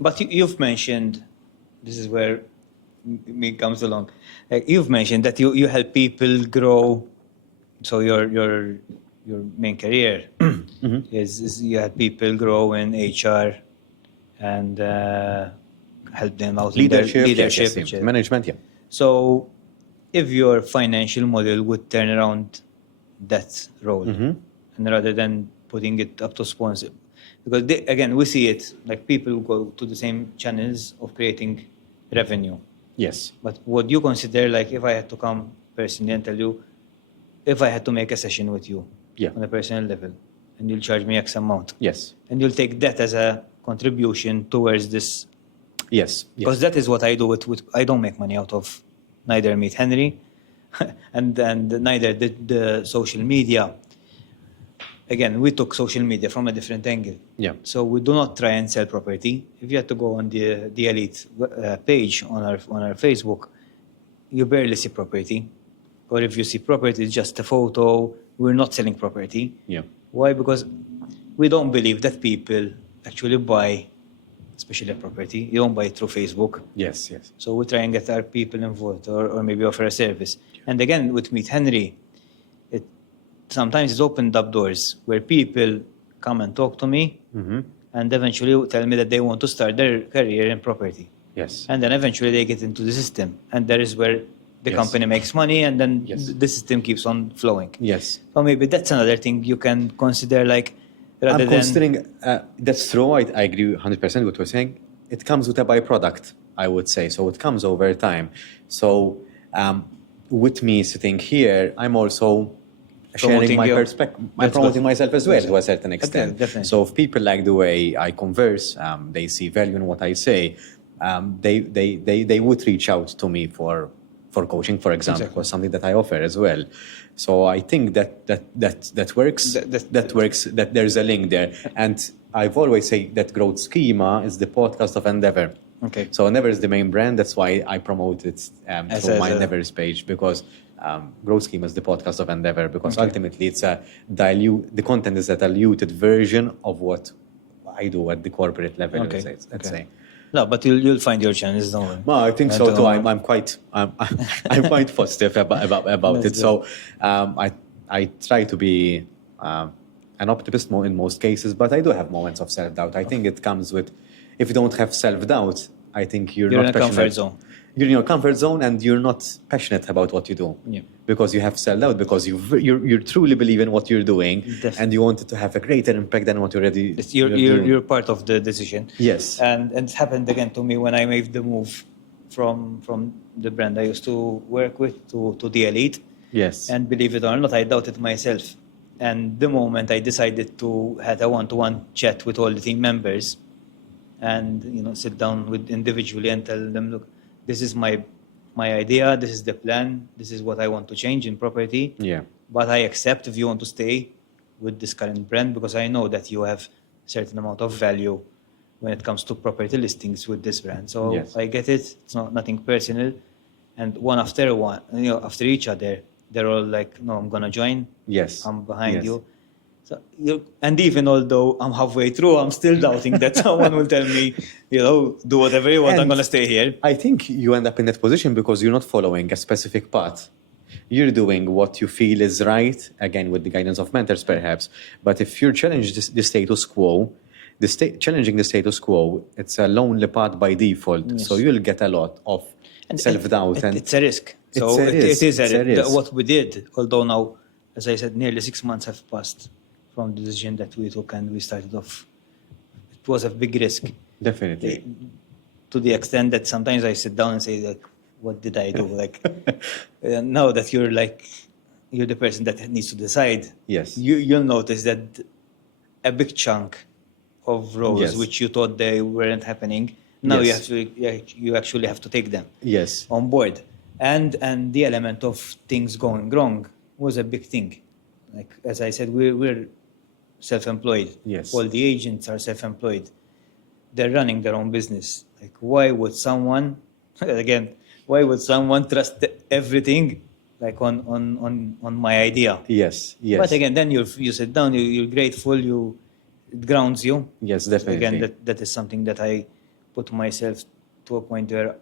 But you've mentioned, this is where me comes along. You've mentioned that you help people grow. So your main career is you help people grow in HR and help them out in their leadership, yes, management, yeah. So if your financial model would turn around that role, and rather than putting it up to sponsor, because again, we see it, like people go to the same channels of creating revenue. Yes. But would you consider, like, if I had to come personally and tell you, if I had to make a session with you on a personal level, and you'll charge me X amount, Yes. and you'll take that as a contribution towards this. Yes. Because that is what I do with I don't make money out of neither Meet Henry and neither the social media. Again, we took social media from a different angle. Yeah. So we do not try and sell property. If you had to go on the Elite page on our Facebook, you barely see property. Or if you see property, it's just a photo. We're not selling property. Yeah. Why? Because we don't believe that people actually buy, especially a property. You don't buy it through Facebook. Yes, yes. So we try and get our people involved or maybe offer a service. And again, with Meet Henry, sometimes it's opened up doors where people come and talk to me and eventually tell me that they want to start their career in property. Yes. And then eventually they get into the system. And that is where the company makes money and then the system keeps on flowing. Yes. So maybe that's another thing you can consider, like, rather I'm considering, that's true, I agree 100% with what you're saying. It comes with a byproduct, I would say. So it comes over time. So with me sitting here, I'm also sharing my perspective. I'm promoting myself as well to a certain extent. Definitely. So if people like the way I converse, they see value in what I say, they would reach out to me for coaching, for example, or something that I offer as well. So I think that works. That works. That there's a link there, and I've always said that Growth Schema is the podcast of Endeavor. Okay. So Endeavor is the main brand. That's why I promote it through my Endeavor's page, because Growth Schema is the podcast of Endeavor, because ultimately it's the content is a diluted version of what I do at the corporate level. Let's say. No, but you'll find your channels, don't worry. No, I think so too. I'm quite positive about it. So I try to be an optimist in most cases, but I do have moments of self-doubt. I think it comes with, if you don't have self-doubt, I think you're not in a comfort zone. You're in your comfort zone and you're not passionate about what you do. Yeah. Because you have self-doubt, because you truly believe in what you're doing. Definitely. And you want it to have a greater impact than what you're part of the decision. Yes. And it happened again to me when I made the move from the brand I used to work with to the Elite. Yes. And believe it or not, I doubted myself. And the moment I decided to have a one-to-one chat with all the team members and sit down with individually and tell them, look, this is my idea, this is the plan, this is what I want to change in property. Yeah. But I accept if you want to stay with this current brand, because I know that you have a certain amount of value when it comes to property listings with this brand. So yes. I get it. It's nothing personal. And one after one, after each other, they're all like, no, I'm going to join. Yes. I'm behind you. So and even although I'm halfway through, I'm still doubting that someone will tell me, do whatever you want, I'm going to stay here. I think you end up in that position because you're not following a specific path. You're doing what you feel is right, again, with the guidance of mentors perhaps. But if you're challenging the status quo, challenging the status quo, it's a lonely path by default. Yes. So you'll get a lot of self-doubt. And it's a risk. So it is a risk. What we did, although now, as I said, nearly 6 months have passed from the decision that we took and we started off. It was a big risk. Definitely. To the extent that sometimes I sit down and say, like, what did I do? Like, now that you're the person that needs to decide. Yes. You'll notice that a big chunk of roles which you thought they weren't happening, now you actually have to take them on board. And the element of things going wrong was a big thing. Like, as I said, we're self-employed. Yes. All the agents are self-employed. They're running their own business. Like, why would someone trust everything like on my idea? Yes. But again, then you sit down, you're grateful, it grounds you. Yes, definitely. Again, that is something that I put myself to a point where